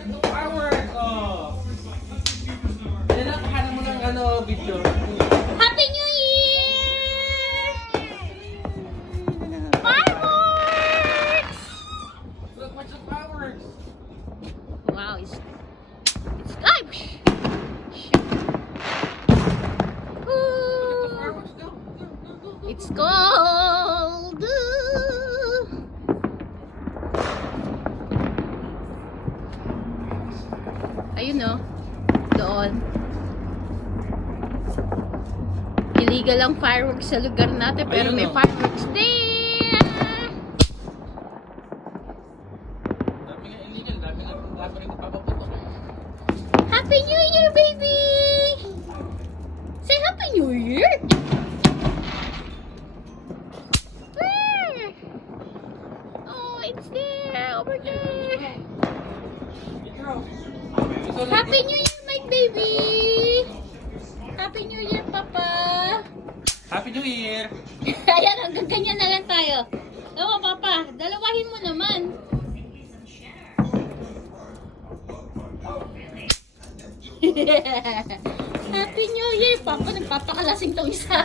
Fireworks! Oh! Nilakahan mo ng video. Happy New Year! Fireworks! Look, watch the fireworks! Wow, it's ay! Ooh, Fireworks, go! Go! it's cold. Ayun no, doon. Illegal ang fireworks sa lugar natin, pero Ayun, may no? fireworks din. Dami nga illegal, dami rin papaputok. Happy New Year, baby! Say Happy New Year! Where? Oh, it's there, over there. Happy New Year, my baby! Happy New Year, Papa! Happy New Year! Ayan, hanggang ganyan na lang tayo. Oo, Papa, dalawahin mo naman. Happy New Year! Papa, nagpapakalasing tong isa.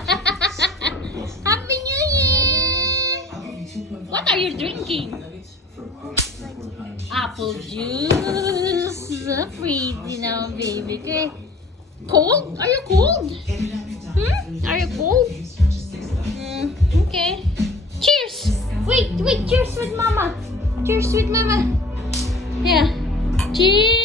Happy New Year! What are you drinking? Apple juice. So pretty now, baby. Okay. Cold? Are you cold? Are you cold? Okay. Cheers! Wait, cheers with mama. Cheers with mama. Yeah. Cheers!